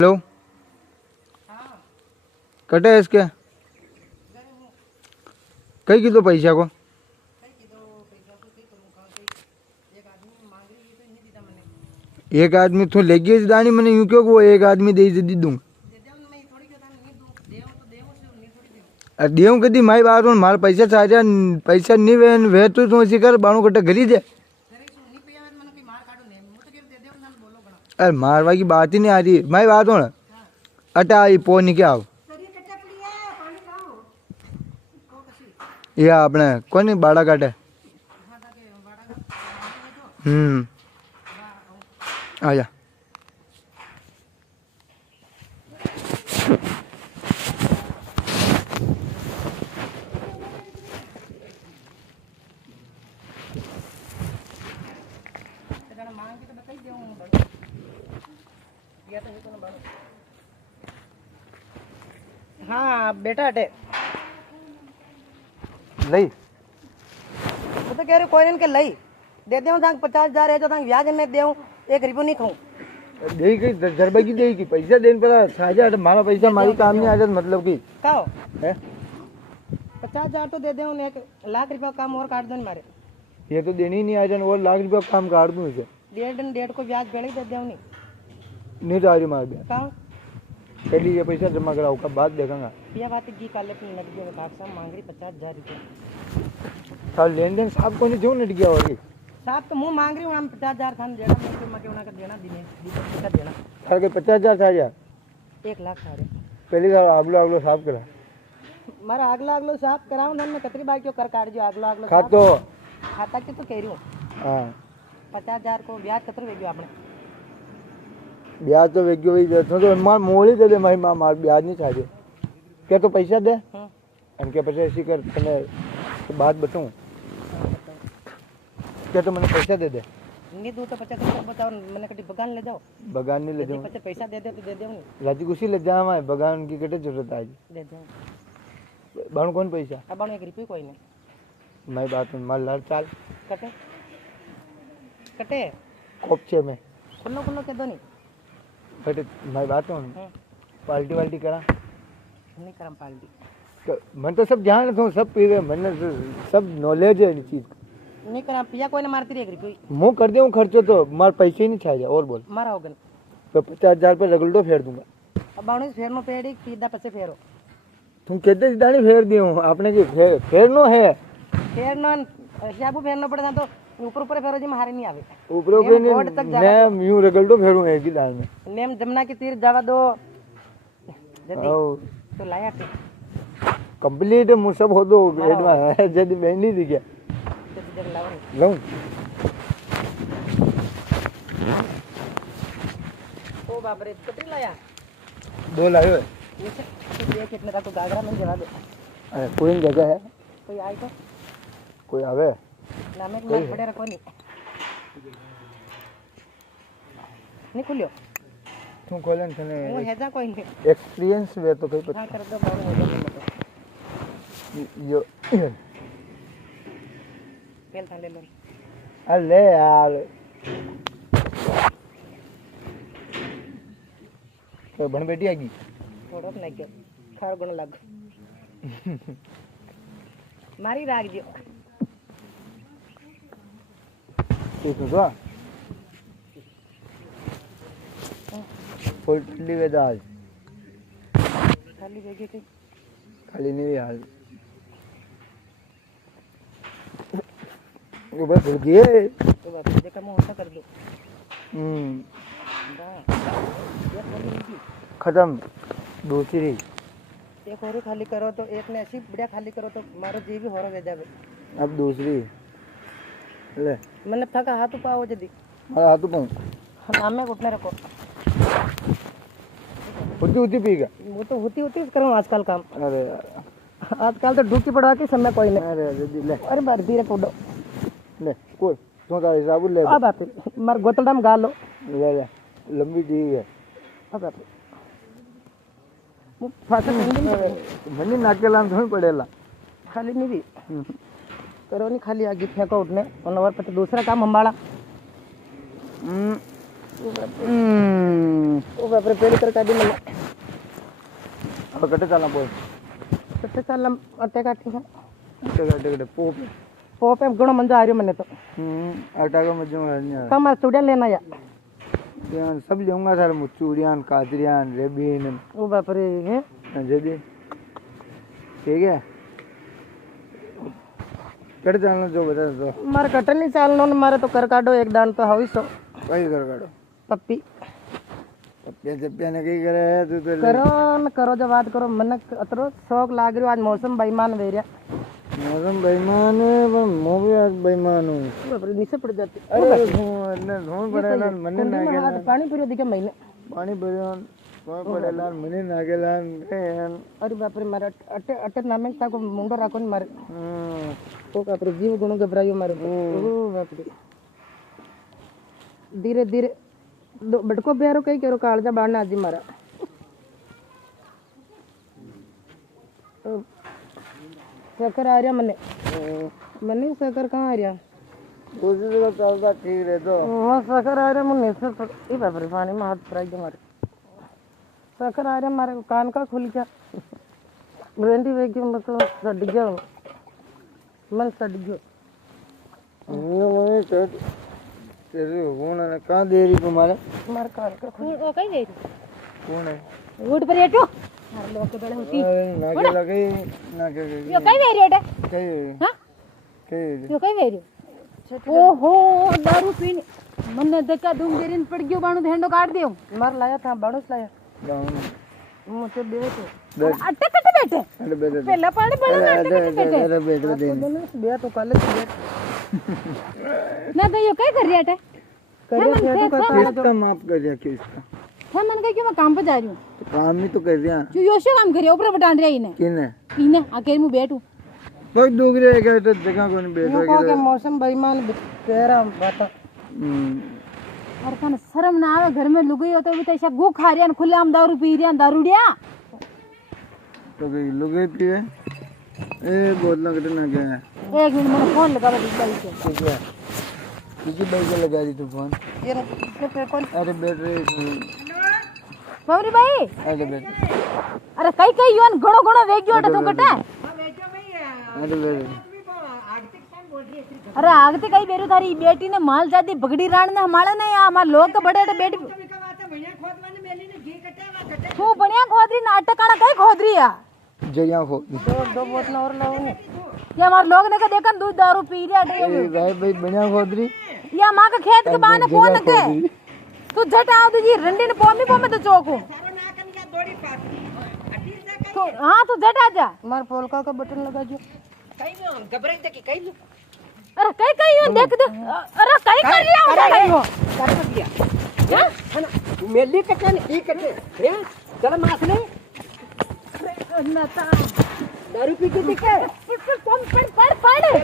Hello. कटे है इसके कई कीधो पैसा को एक आदमी तो ले गई दानी मैंने यूं क्यों वो एक आदमी दे दी दूंगा देव कदी माई बात मार पैसा चाहे पैसा नहीं वे तो ऐसी कर बाणु कट्टे गली दे। अरे मारवा की बात ही नहीं आ रही माई बात हो ना अटा आई पो नहीं क्या ये अपने कौन बाड़ा काटे आजा हाँ बेटा अटे लई वो तो कह रहे कोई नहीं के लई दे दे 50,000 है जो ब्याज में दे एक रिपो नहीं खाऊं दे की जरबा की दे की पैसा देने पर साजा मारा पैसा मारी काम नहीं आ मतलब की का हो है 50,000 तो दे दे 1,00,000 काम और काट दो मारे ये तो देनी ही नहीं आ जाए और लाख रुपया काम काट दूँ इसे डेढ़ को ब्याज पहले दे दे नहीं तो आ रही मार दिया का पहले ये पैसा जमा कराओ का बाद देखेंगा यह बात की काले अपनी नटगी में भाग साहब मांग रही 50,000 रुपये साल लेन देन साहब को नहीं जो नट गया और साहब तो मुँह मांग रही हूँ हम 50,000 खान देना मके उना का देना दीपक का देना साल के 50,000 था यार 1,00,000 सारे पहली साल अगलो अगलो साफ करा मारा अगलो साफ कराऊँ ना मैं कतरी बार क्यों कर काट जो अगलो खा तो खाता की तो कह रही हूँ हाँ 50,000 को ब्याज कतरो वेग्यो आपने ब्याज तो वेग्यो वही देते तो मार मोड़ी दे दे मारी मार ब्याज नहीं चाहिए क्या तो पैसा दे एम के पैसे ऐसी कर तने तो बात बताऊँ क्या तो मैंने पैसा दे दे नहीं दो तो 50,000 बताओ मैंने कटी बगान ले जाओ बगान नहीं ले जाऊँ पचास पैसा दे दे तो दे दे राजी खुशी ले जा मैं बगान की कटे जरूरत आज दे दे बाण कौन पैसा अब एक रुपये कोई नहीं मैं बात मार लाल चाल कटे कटे कोप छे में खुल्लो के दो नहीं कटे मैं बात हूँ पार्टी वाल्टी करा नहीं करम पाल्टी मन तो सब ध्यान रखूँ सब पी गए मन सब नॉलेज है चीज नहीं करम पिया कोई ने मारती रही 1 रुपये मुँह कर दे खर्चो तो मार पैसे ही नहीं छा जाए और बोल मारा होगा तो 50,000 पे रगड़ो फेर दूंगा अब बाउनी फेरनो पेड़ी सीधा पचे फेरो तुम कहते दानी फेर दिए हूँ आपने की फेरनो है फेरनो शाबू फेरनो पड़ता तो ऊपर फेरो जी में हारे नहीं आवे ऊपर मैं यूं रगड़ो फेरूँ एक ही दाल में नेम जमुना की तीर जावा दो जल्दी तो लाया कंप्लीट मुझ सब हो दो जल्दी बहन नहीं दिखे लूं ओ बाप रे कितनी लाया 2 लाए हुए ये कितने का तो गागरा में जला दो अरे कोई जगह है कोई आई तो कोई आवे ना में बड़े रखो नहीं खुलियो तुम खोलन थने वो है जा कोई नहीं एक्सपीरियंस वे तो कोई पता हां कर दो बाहर हो जाए यो पेल था ले लो अरे यार तो बन बेटी आगी थोड़ा नहीं के खार गुण लग मारी राग दियो ठीक है फुल टली वेदाल खाली देखे थे खाली नहीं यार वो बस भूल गए तो बात देखा मैं होता कर दो खत्म दूसरी एक और खाली करो तो एक ने ऐसी बढ़िया खाली करो तो मारो जी भी होरो दे जावे अब दूसरी ले मैंने थका हाथ पाओ जदी मारा हाथ पाऊँ नाम में घुटने रखो होती होती पी गया वो तो होती करूँ आजकल काम अरे यार आजकल तो डूबकी पड़वा के समय कोई नहीं अरे अरे ले अरे बार धीरे कोडो ले कोई तो तारी साबुन ले अब आप मार गोतलडाम गालो ले ले लंबी ठीक है अब आप मु फासा मनी नाकेला थोड़ी पड़ेला खाली नहीं भी करो नहीं खाली आगे फेंको उठने और पर दूसरा काम हमारा ओ बाप रे पेली कर काढी मला अब कटे चलना पोय कट्टे चालला अट्टे काठी कटे पोप पोप घणो मजा आ रही मने तो आटा का मजा नहीं कम स्टूडियो लेना या यार सब जाऊंगा सर मुचूड़ियान काजरियान रेबीन ओ बाप रे हैं जदी ठीक है कटे चलना जो बता दो मारे कटे नहीं चालनो ने मारे तो कर काढो एक दान तो हवी सो कई कर काढो पप्पी पप्पिया ने कई करे तू तो करो न करो जो बात करो मन अतरो शौक लाग रही आज मौसम बेईमान वेरिया मौसम बेईमान है पर मैं भी आज बेईमान हूँ बाप रे नीचे पड़ जाती अरे धोन पड़ेला मने नागेला पानी पियो दिखे महीने पानी भरियो धोन पड़ेला मने नागेला अरे बाप रे मारे अट्टे अट्टे नामे ताको मुंडो राखो ने मारे ओ बाप रे जीव गुणो घबरायो मारे ओ बाप रे धीरे धीरे बटको प्यारो कई करो कालजा बाड़ना आजी मारा चक्कर आ रहा मने चक्कर कहाँ आ रहा कोशिश तो चलता ठीक रहे तो हाँ चक्कर आ रहा मुन्ने से ये बाप रे पानी में हाथ फ्राई दे मारे चक्कर आ रहा मारे कान का खुल गया ब्रेंडी वेग मतलब सड़ गया मन सड़ गया तेरे कौन है कहाँ दे रही तुम्हारे मार कान का खुल ओ कई वेरी कौन है वोट पर एटो मार लोग के बड़े होती नाके लगे नाके यो कई वेरी एटा कई हां कई यो कई वेरी ओहो दारू पीने मन्ने धक्का दूम देरिन पड़ गयो बाणु धेंडो काट दियो मार लाया था बाड़ूस लाया गाँव मुझे बेटे अट्टे कट्टे बैठे अरे बेटे पहला पानी बड़ा अट्टे कट्टे बैठे अरे बेटे दे बिया तो कॉलेज ना तो यो कई कर रिया टे किसका माफ कर दिया किसका था मन के क्यों मैं काम पे जा रही हूं तो काम ही तो कर दिया जो योशो काम करे ऊपर बटान रही ने किने इने आके मु बैठू बहुत डूगरे है क्या तो जगह कौन बैठो को के मौसम बेईमान तेरा बात और कन शर्म ना आवे घर में लुगई हो तो भी तो ऐसा गु खा रिया खुले आम दारू पी रिया दारूडिया तो गई लुगे पिए ए बोतल कटे ना क्या एक मिनट मैंने फोन लगा दी बाई से ठीक है किसी बाई को लगा दी तू फोन ये कौन अरे बैटरी बाबरी भाई अरे बैटरी अरे कई कई योन घणो घणो वेग्यो अटे तू कटा अरे बैटरी अरे आगते कई बेरू थारी बेटी ने माल जादी बगड़ी राण ने हमारे ने या हमार लोग के बड़े बेटी तू बढ़िया खोदरी नाटक काना कई खोदरी या जया खो दो बोतल और लाओ ने ये हमार लोग ने के देखन दूध दारू पी रिया अटे भाई भाई बढ़िया खोदरी या मां के खेत के बाने फोन के तू झट आओ तुझी रंडी ने पोमी तो चोकू तो हां तू झट आ जा मार पोलका का बटन लगा जो अरे कई कई यो देख दे अरे कई कर रिया हो तू मेली कटे ई कटे हे चल मास ने नता दारू पी के दिखे पड़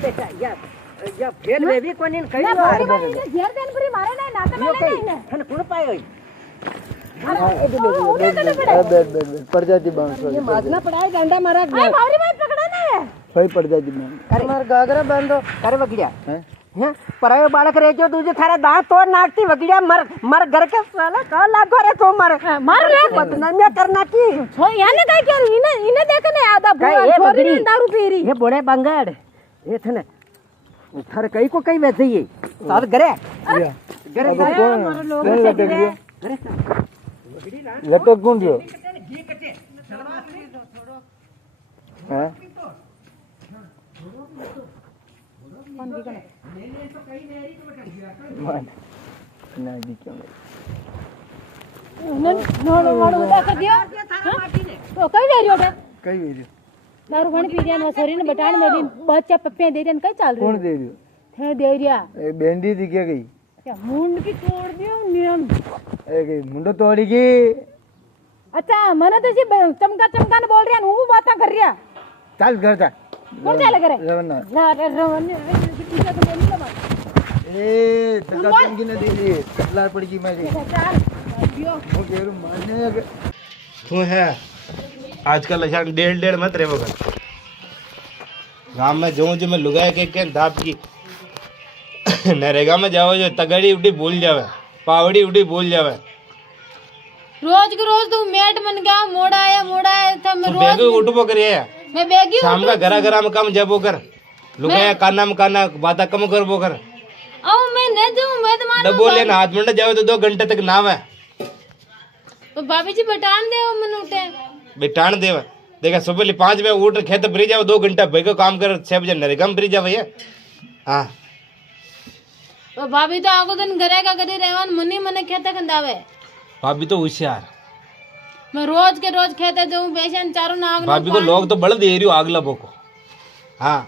बेटा या फेल बेबी कोनी कई ना बारी बारी ने घेर देन पूरी मारे नहीं नाते मारे नहीं हन कुण पाए अरे बैठ पड़ जाती बांस ये माजना पड़ाए डंडा मारा आई बारी बारी पकड़ा ना भाई पड़ जाती बांस अरे मार गागरा बांधो अरे वगड़िया हैं हैं परायो बालक रे जो तुझे थारा दांत तोड़ नाकती वगड़िया मर मर घर के साला का लागो रे तो मर मार रे बदनामी करना की छो याने काय कर इने देखने आधा बुआ छोरी ने दारू पी रही ये बोड़े बंगाड़ ये थने थारे कई को कई वैसे ही साथ घरे घरे अब कौन लटक गया लटक कौन रहो हैं ना जी क्यों नो उड़ा कर दियो तो कई वेरियो है कई वेरी दारू पानी पी रिया ना छोरी ने बटान मेरी बच्चा पप्पे दे रिया कई चल रही कौन दे रही थे दे रिया ए बेंडी दी क्या गई क्या मुंड की तोड़ दियो नियम ए गई मुंडो तोड़ी की अच्छा मने तो जी चमका ने बोल रिया हूं बातें कर रिया चल घर जा कौन चले करे रवन्ना ना रवन पीछे तो बोली ना ए तकातन की न दे दी कटलार पड़ गई मेरी चार दियो वो गेरू मारने तू है आजकल ऐसा डेढ़ मत रे मगर गांव में जो मैं लुगाए के दाप की नरेगा में जाओ जो तगड़ी उड़ी भूल जावे पावड़ी उड़ी बोल जावे। रोज के रोज तू मेट मन गया, मोड़ा आया था मैं तू रोज बेग उठबो करिए, मैं बेगी शाम का घरा में काम जबो कर, लुगाया काना में काना बाता कम करबो कर। आओ मैं न जाऊं, मैं तो मान डबो लेना हाथ मंडा जावे तो 2 घंटे तक नावे। तो भाभी जी बटान दे मन उठे बेटान देवा देखा सुबह 5 बजे उठ खेत भरी जाओ, 2 घंटा भाई को काम कर, 6 बजे नरेगा भरी जाओ भैया। हाँ तो भाभी तो आगो दिन घरे का करी रहवन मनी मने खेते खंदावे। भाभी तो होशियार, मैं रोज के रोज खेते जाऊं बेशन चारों नाग भाभी को लोग तो बड़ दे रही हो आगला बोको। हाँ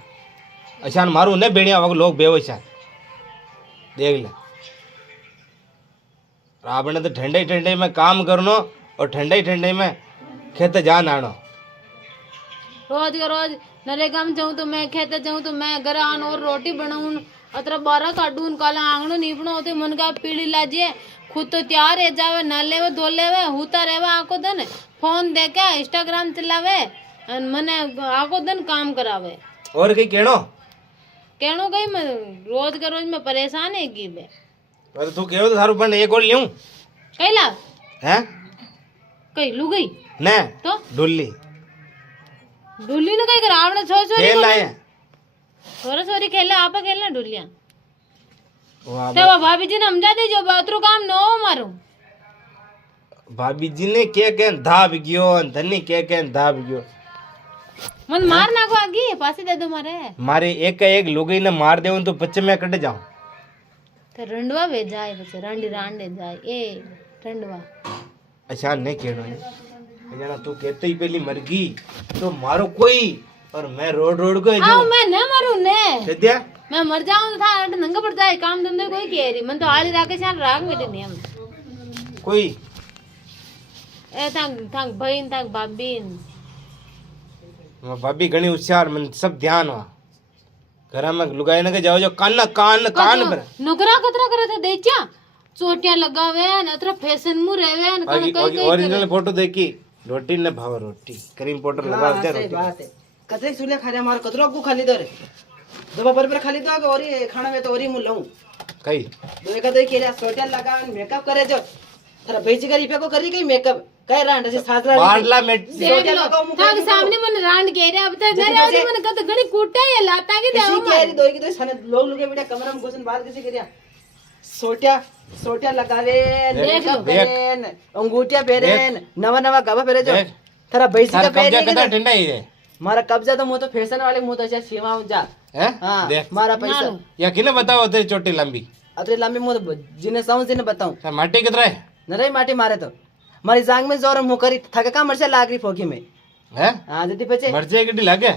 अशान मारू ने बेड़िया वग लोग बेवशान देख ले। आपने तो ठंडे ठंडे में काम करनो और ठंडे ठंडे में खेत जान आनो। रोज के रोज नरेगा में जाऊं तो मैं खेते जाऊं तो मैं घर आन और रोटी बनाऊं अतर 12 काटून काला आंगणो नीपणो होते मन का पीड़ी लाजिए खुद तो तैयार रह जावे, ना लेवे धो लेवे हुता रहवे आको दिन फोन देके इंस्टाग्राम चलावे और मने आको दिन काम करावे। और कहीं कहनो कहनो कहीं मैं रोज के रोज मैं परेशान है की बे। और तू कहो तो थारू पण एक और लियूं कैला हैं कई लुगई ने तो डुल्ली डुल्ली ने कई कर आपने छो छोरी खेल लाए छोरा छोरी खेले आपा खेलना डुल्लियां वाह तो वो भाभी जी ने समझा दे जो बातरू काम न हो मारो। भाभी जी ने के धाब गयो धनी के धाब गयो मन मार नाखो आगी पासे दे दो मारे मारे एक का एक लोग ने मार दे तो पच्चे में कट जाऊं तो रंडवा वे जाए बच्चे रांडी रांडे जाए ए रंडवा अच्छा नहीं कहनो है जाना तू कहते ही पहली मर गई तो मारो कोई और मैं रोड रोड को आओ मैं न मरू ने सद्या मैं मर जाऊं था नंगा पड़ जाए काम धंधे कोई कह रही मन तो आली राके शान राग मेरे नियम कोई ए थांग थांग बहन थांग भाभीन भाभी घणी होशियार मन सब ध्यान हो घर में लुगाई न के जाओ जो कान कान कान पर नुकरा कतरा करे थे देचा चोटियां लगावे न अतरा फैशन मु रहवे न कन कई कई ओरिजिनल फोटो देखी रोटी ने भाव रोटी क्रीम पाउडर लगा दे रोटी बात है कतरे सुले खाने हमार कतरो को खाली दरे दबा पर खाली दो और ये खाना में तो और ही मु लऊं कई दो एक दो केला सोटल लगा मेकअप करे जो थरा बेची करी पे को करी कई मेकअप कई रांड से सासरा बांडला में देख लो थांग सामने मन रांड कह रहे अब तक मेरे आदमी मन कत घणी कूटा है लाता के इसी केरी दो की तो सने लोग लोग बेटा कमरा में घुसन बाहर किसी करिया सोटिया सोटिया लगावे मेकअप करेन अंगूठिया पहरेन नवा नवा गवा पहरे जो थरा बेची का कब्जा पहरे कदा ठंडा ही है मारा कब्जा तो मु तो फैशन वाले मु तो सीमा जा हैं हां देख मारा पैसा या किने बताओ तेरी चोटी लंबी अतरे लंबी मु तो जिने समझ जिने बताऊं सर माटी कितना है नरे माटी मारे तो मारी जांग में जोर मु करी थका का मरसे लाग रही फोकी में हैं हां जदी पचे मरचे किडी लागे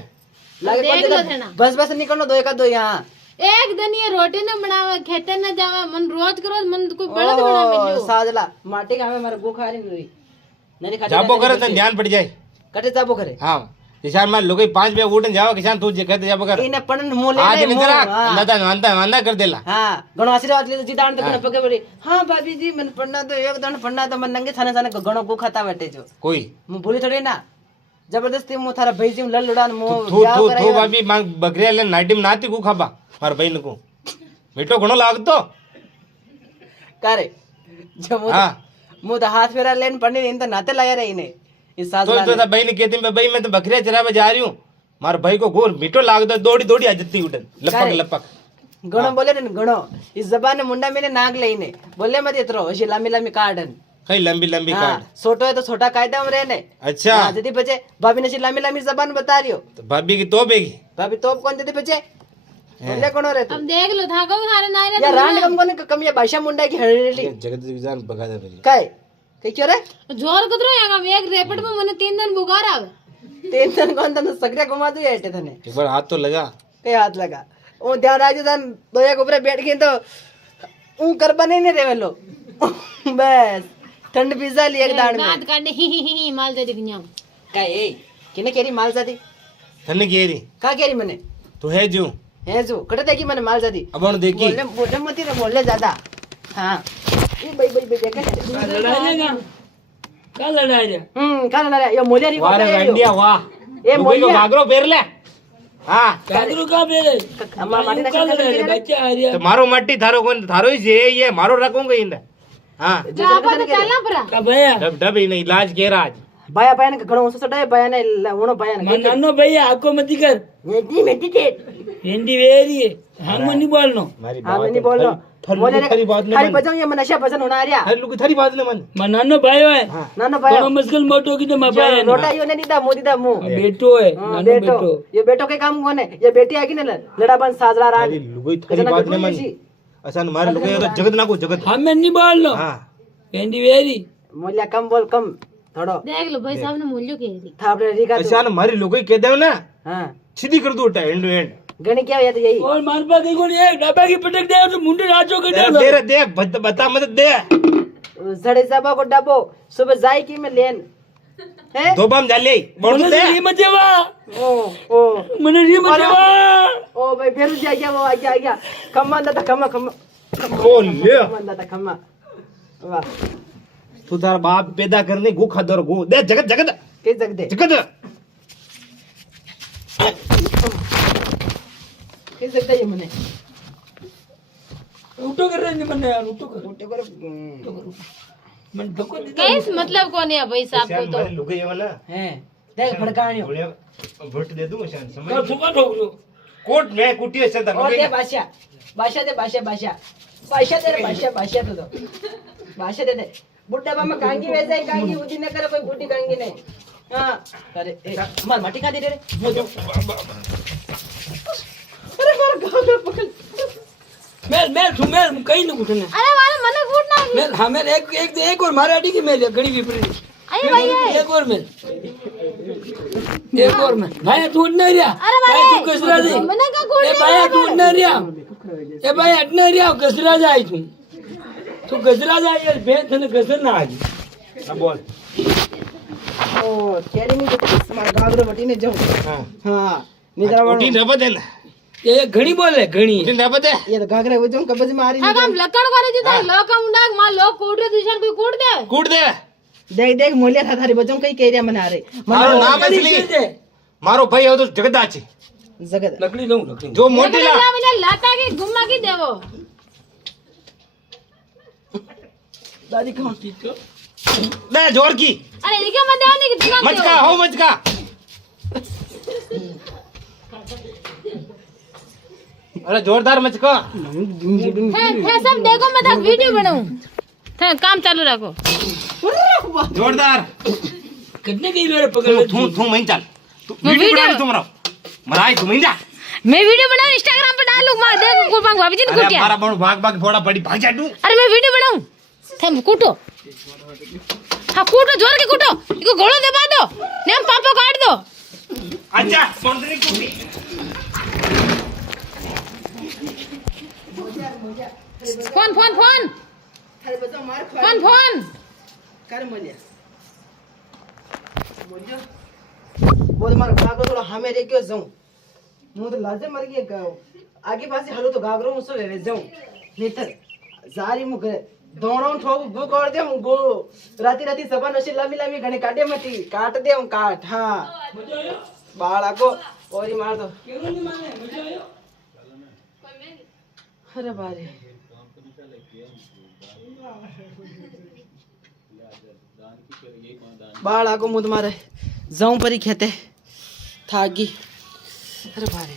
लागे देख लो थे ना बस बस निकलनो दो एक दो यहां एक दिन ये रोटी न बनावे खेते न जावे मन रोज के रोज मन कोई बड़द बना मिलो साजला माटी का हमें मारे बुखार नहीं नहीं खाते जाबो करे तो ध्यान पड़ जाए कटे जाबो करे हां किसान में लोग 5 बजे उठन जाओ किसान तू जे कहते जाबो कर इने पणन मोले आज नहीं करा अंदा अंदा अंदा कर देला हां गणो आशीर्वाद ले जिदान तो गण पके बड़ी हां भाभी जी मन पढ़ना तो एक दण पढ़ना तो मन नंगे थाने थाने गणो को खाता बैठे जो कोई मु बोली थोड़ी ना जबरदस्ती मु थारा भाई जी लड़ लुड़ान मु तू तू तू भाभी मांग बकरिया ले नाटी में नाती को खाबा मार बहन को मीठो घणो लागतो करे जब हां मु तो हाथ फेरा लेन पढ़नी इन तो नाते लाया रही ने इस साथ तो बहन कहती मैं भाई मैं तो बकरिया चरावे जा रही हूँ मार भाई को घोर मीठो लागतो दौड़ी दौड़ी आ जाती उठन लपक लपक गणो बोले ने गणो इस जबान मुंडा में नाग लेने बोले मत इतरो अशी लांबी लांबी काढन कई लंबी लंबी काट छोटो है तो छोटा कायदा में रहने अच्छा जदी बचे भाभी ने लांबी लांबी जबान बता रही हो तो भाभी की तोपेगी भाभी तोप कौन जदी बचे बोले कौन रे तू अब देख लो था को हारे ना रे या रांड कम कोने कम या भाषा मुंडा की हड़ली जगत विजान बगा दे भाई काय कई क्यों रे जोर कतरो यागा एक रेपट में मने 3 दिन बुखार आवे तीन दिन कौन तन सगरे घुमा दू एटे थने एक बार हाथ तो लगा कई हाथ लगा ओ ध्यान राजू तन दो एक ऊपर बैठ के तो ऊ कर बने नहीं रेवे लो बस ठंड पिज्जा लिए एक दाड़ में दांत काटे ही माल दे दिखनिया काय ए किने केरी माल जादी थने गेरी का केरी मने तो है जू है जो कटे देखी मने माल जादी अब उन देखी बोले बोले मत रे बोले ज्यादा हां ई बई बई बई देखे का लड़ाई रे का लड़ा यो मोले री वाह रे वंडिया वाह ए तू कोई को मोलिया भागरो पेर ले हां कादरू का बेरे अम्मा माटी का लड़ाई रे बच्चा आ रहा तो मारो मट्टी थारो कोन थारो ही जे ये मारो रखूंगा इंदा हाँ आपा तो चलना पड़ा का भैया डब डब ही नहीं इलाज के राज बाया बाया ने घणो ओसो सटाय बाया ने वणो बाया ने मैं नानो भैया आको मत कर मेटी मेटी टेट हिंदी वेरी है हम नहीं बोलनो मारी हां मैं नहीं बोल रहा मोले थारी बात ने खाली बजाऊं ये मैं नशा भजन होना आ रहा थारी लोग थारी बात ने मन मैं नानो भाई है ना ना बाया थोड़ा मुश्किल मोटो की तो मैं भाई है लोटा यो ने दीदा मोदी दा मुंह बेटो है नानो बेटो ये बेटो के काम कोने ये बेटी आगी ने लड़ा बन साजरा राज थारी लुगई थारी बात ने मन असान मारे लोग तो जगत ना को जगत हम नहीं बोलनो हाँ हिंदी वेरी मूल्य कम बोल कम थोड़ो देख लो भाई साहब ने मूल्य कह दी था अपने रीगा असान मारी लोग कह दे ना हां सीधी कर दो एंड टू एंड गणी क्या है तो यही और मार पा के कोनी एक डब्बा की पटक दे तो मुंडे राजो के दे दे बता मत दे सड़े सबा को डबो सुबह जाई की में लेन हैं दो बम डाल ले बोल मने दे री मत देवा ओ ओ मने री मत देवा ओ भाई फिर जा गया वो आ गया खम्मा ना था खम्मा बोल ले खम्मा ना था खम्मा वाह तू तार बाप पैदा करने गु खदर गु दे जगत जगत के जग दे जगत के जग दे ये मने उठो कर रहे नहीं मने यार उठो कर मन धक्को दे कैस मतलब कौन है भाई साहब को तो मारी लोग ये वाला हैं देख फड़काणियो वोट दे दूं शान समझ कर सुबह ठोक लो कोट में कुटी से तक और दे बादशाह बादशाह दे बादशाह दे रे बादशाह तो दो बादशाह दे बुड्ढा बा में गांगी वैसे ही गांगी उदी न करे कोई बूटी गांगी नहीं हां अरे मार माटी खा दे रे अरे मार गाल पकड़ मेल तू मेल कहीं नहीं उठने अरे मारे मने फूटना मेल हाँ मेल एक और मारा डी की मेल है घड़ी विपरीत अरे भाई एक और मेल भाई तू उठ नहीं रहा अरे भाई तू कसरा दे मैंने का कोड ए भाई तू उठ नहीं रहा ए भाई हट नहीं रहा कसरा जाए तू कसरा जाए यार बेन थने कसर ना आगी ना बोल ओ केरी में तो मार गागरो बटी ने जाऊं हां हां निद्रा कुटी वालो रब दे ना ये घड़ी बोल है घड़ी कुटी रब दे ये तो गागरे वो जाऊं कबज मारी हाँ काम लकड़ करे जीता लोग हम डाक मार लोग कोड रे दिशा कोई कोड दे कूट दे देख देख मूल्य था थारी बजम कई केरिया मना रहे मारो नाम असली मारो भाई हो तो जगदा छी जगत लकड़ी लूं लकड़ी जो मोटी ला मैंने लाता के गुम्मा की देवो दादी कहां दे जोर की अरे ये क्या मत आने की दुकान मचका हो मचका अरे जोरदार मचका है सब देखो मैं तक वीडियो बनाऊं थे काम चालू रखो जोरदार कितने की मेरे पकड़ ले तू तू मैं चल तू मैं वीडियो वीडियो- बना तुम रहो मराई तू मैं जा मैं वीडियो बनाऊं इंस्टाग्राम पे डालूं मैं देखो कुपांग भाभी जी ने अरे कुटिया मारा बण भाग भाग फोड़ा पड़ी भाग जा तू अरे मैं वीडियो बनाऊं थे कूटो हाँ कूटो जोर के कूटो इको गोलो दबा दो ने हम पापा काट दो अच्छा सोंदरी कुटी फोन फोन फोन थारी बजम मार फोन फोन कर मूल्य बोल मार गागरो थोड़ा हमें रे क्यों जाऊं मुंह तो लाजे मर गया आगे पासे हलो तो गागरो मुझसे ले जाऊं भीतर जारी मुख दोनों ठोक गु कर दे गो राती राती सबा नशे लामी लामी घने काटे मती काट दे काट हां बाळा को ओरी मार दो अरे बारे बाळा को मुद मारे जाऊं परी खेते थागी अरे बारे